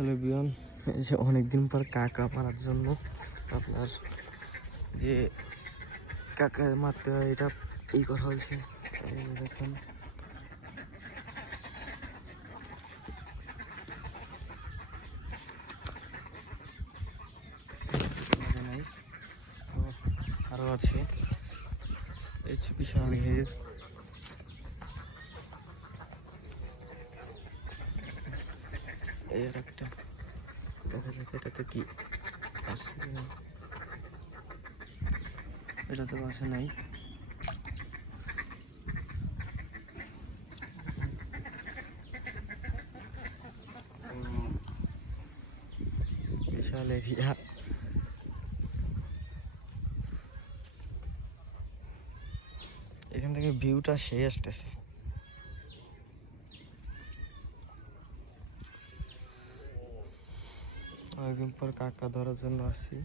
Hello বিয়ন, এই যে অনেকদিন পর কাঁকড়া মারার জন্য আপনার যে কাঁকড়া মারতে হয় এটা এই করা হয়েছে। দেখুন নাই তো আরও আছে, এই যে বিশাল ঘের। এই আর একটা দেখা যাক এটাতে কি আসে কিনা। এটাতে আসে নাই। বিশাল এরিয়া। এখান থেকে ভিউটা সেই আসতেছে। অনেকদিন পর কাঁকড়া ধরার জন্য আসছি।